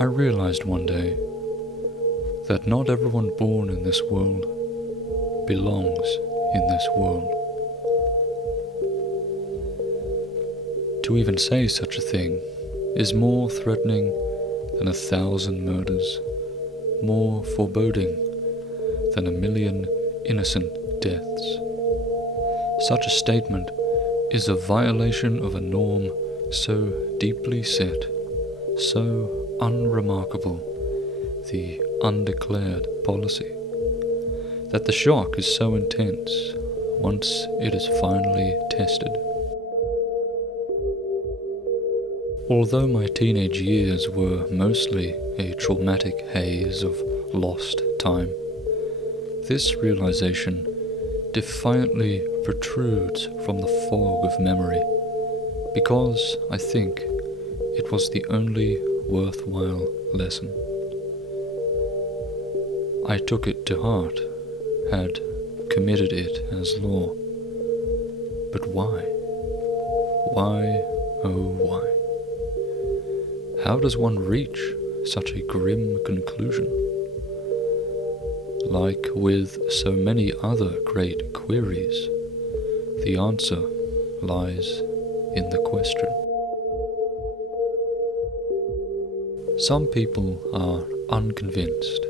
I realized one day that not everyone born in this world belongs in this world. To even say such a thing is more threatening than 1,000 murders, more foreboding than 1,000,000 innocent deaths. Such a statement is a violation of a norm so deeply set, so unremarkable, the undeclared policy, that the shock is so intense once it is finally tested. Although my teenage years were mostly a traumatic haze of lost time, this realization defiantly protrudes from the fog of memory, because I think it was the only worthwhile lesson. I took it to heart, had committed it as law. But why? Why, oh why? How does one reach such a grim conclusion? Like with so many other great queries, the answer lies in the question. Some people are unconvinced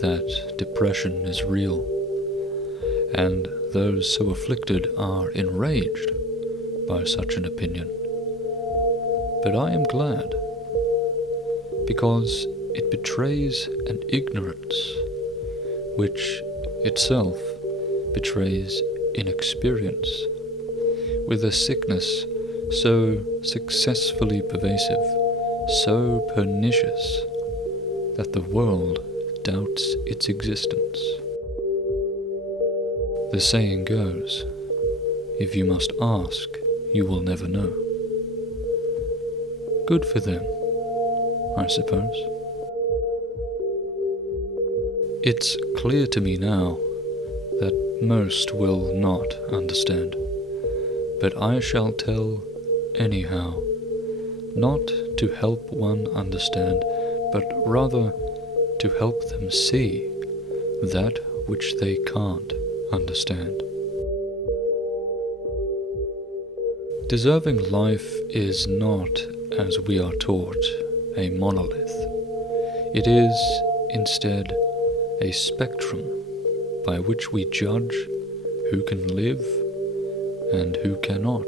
that depression is real, and those so afflicted are enraged by such an opinion. But I am glad, because it betrays an ignorance which itself betrays inexperience, with a sickness so successfully pervasive, so pernicious, that the world doubts its existence. The saying goes, if you must ask, you will never know. Good for them, I suppose. It's clear to me now that most will not understand, but I shall tell anyhow, not to help one understand, but rather to help them see that which they can't understand. Deserving life is not, as we are taught, a monolith. It is, instead, a spectrum by which we judge who can live and who cannot.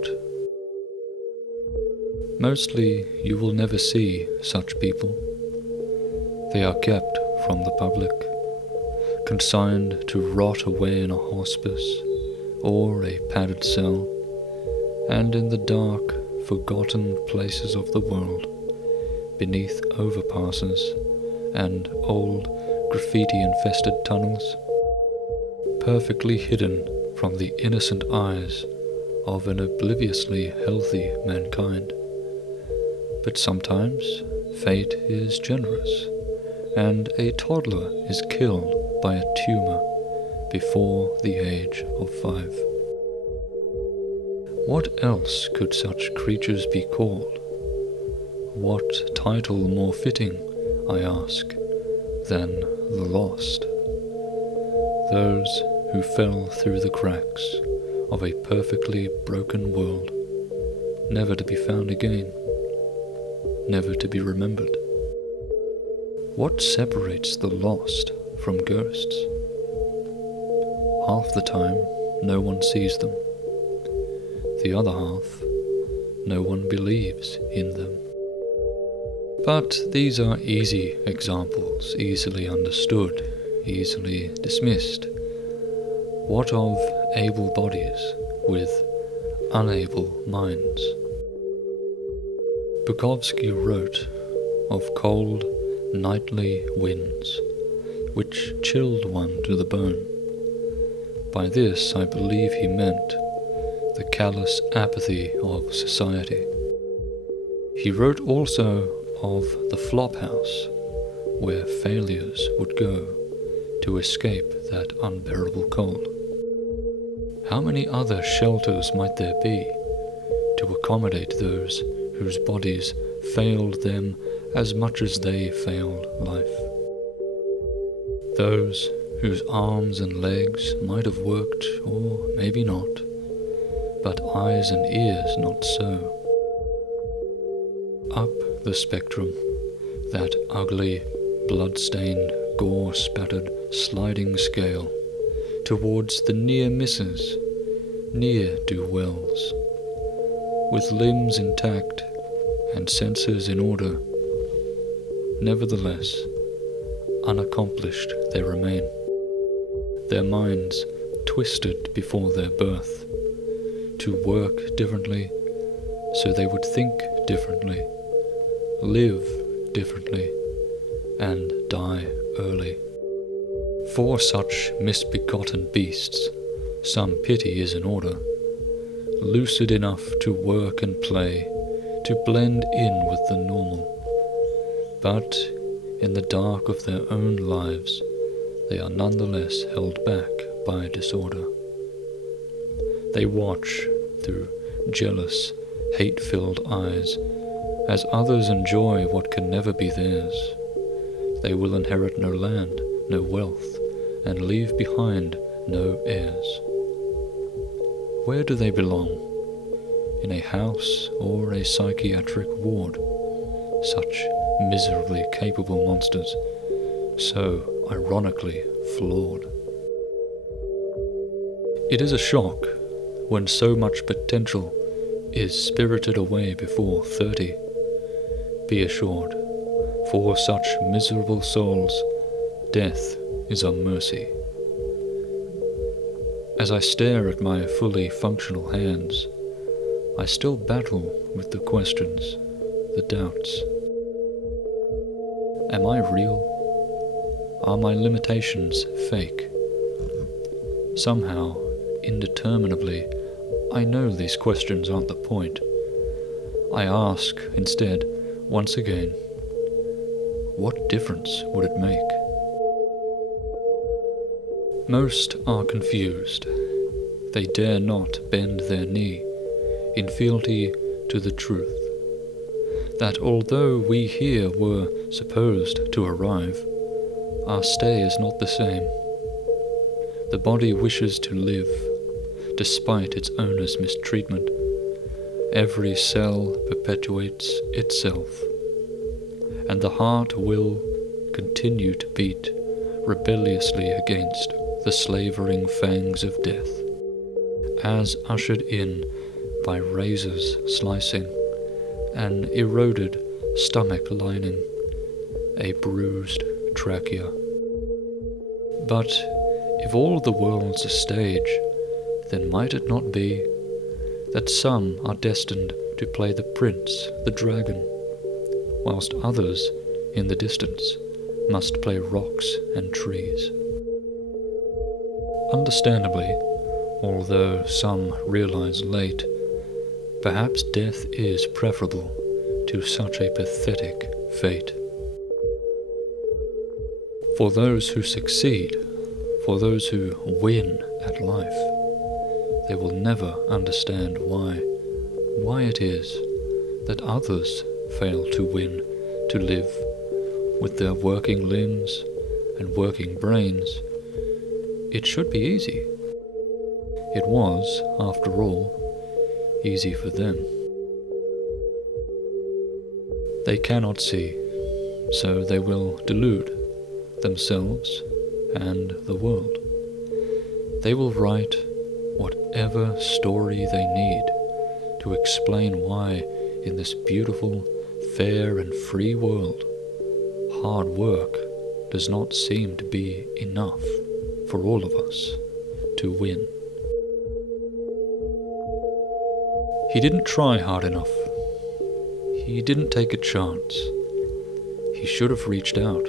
Mostly you will never see such people. They are kept from the public, consigned to rot away in a hospice or a padded cell, and in the dark, forgotten places of the world, beneath overpasses and old graffiti-infested tunnels, perfectly hidden from the innocent eyes of an obliviously healthy mankind. But sometimes fate is generous, and a toddler is killed by a tumor before the age of 5. What else could such creatures be called? What title more fitting, I ask, than the lost? Those who fell through the cracks of a perfectly broken world, never to be found again, never to be remembered. What separates the lost from ghosts? Half the time, no one sees them. The other half, no one believes in them. But these are easy examples, easily understood, easily dismissed. What of able bodies with unable minds? Bukowski wrote of cold, nightly winds, which chilled one to the bone. By this I believe he meant the callous apathy of society. He wrote also of the flophouse, where failures would go to escape that unbearable cold. How many other shelters might there be to accommodate those whose bodies failed them as much as they failed life. Those whose arms and legs might have worked, or maybe not, but eyes and ears not so. Up the spectrum, that ugly, blood-stained, gore-spattered, sliding scale, towards the near misses, ne'er-do-wells, with limbs intact and senses in order. Nevertheless, unaccomplished they remain, their minds twisted before their birth, to work differently so they would think differently, live differently, and die early. For such misbegotten beasts, some pity is in order, lucid enough to work and play, to blend in with the normal. But in the dark of their own lives, they are nonetheless held back by disorder. They watch through jealous, hate-filled eyes as others enjoy what can never be theirs. They will inherit no land, no wealth, and leave behind no heirs. Where do they belong? In a house or a psychiatric ward? Such miserably capable monsters, so ironically flawed. It is a shock when so much potential is spirited away before 30. Be assured, for such miserable souls, death is a mercy. As I stare at my fully functional hands, I still battle with the questions, the doubts. Am I real? Are my limitations fake? Somehow, indeterminably, I know these questions aren't the point. I ask, instead, once again, what difference would it make? Most are confused. They dare not bend their knee in fealty to the truth, that although we here were supposed to arrive, our stay is not the same. The body wishes to live, despite its owner's mistreatment. Every cell perpetuates itself, and the heart will continue to beat rebelliously against the slavering fangs of death, as ushered in by razors slicing an eroded stomach lining, a bruised trachea. But if all the world's a stage, then might it not be that some are destined to play the prince, the dragon, whilst others, in the distance, must play rocks and trees? Understandably, although some realize late, perhaps death is preferable to such a pathetic fate. For those who succeed, for those who win at life, they will never understand why it is that others fail to win, to live, with their working limbs and working brains. It should be easy. It was, after all, easy for them. They cannot see, so they will delude themselves and the world. They will write whatever story they need to explain why, in this beautiful, fair and free world, hard work does not seem to be enough for all of us to win. He didn't try hard enough. He didn't take a chance. He should have reached out.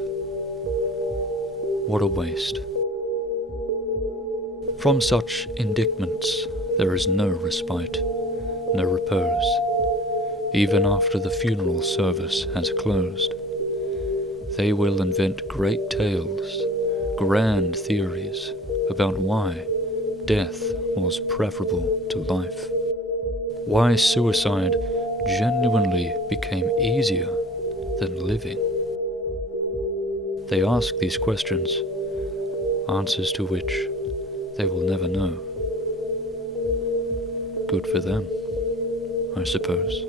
What a waste. From such indictments there is no respite, no repose, even after the funeral service has closed. They will invent great tales, grand theories about why death was preferable to life, why suicide genuinely became easier than living? They ask these questions, answers to which they will never know. Good for them, I suppose.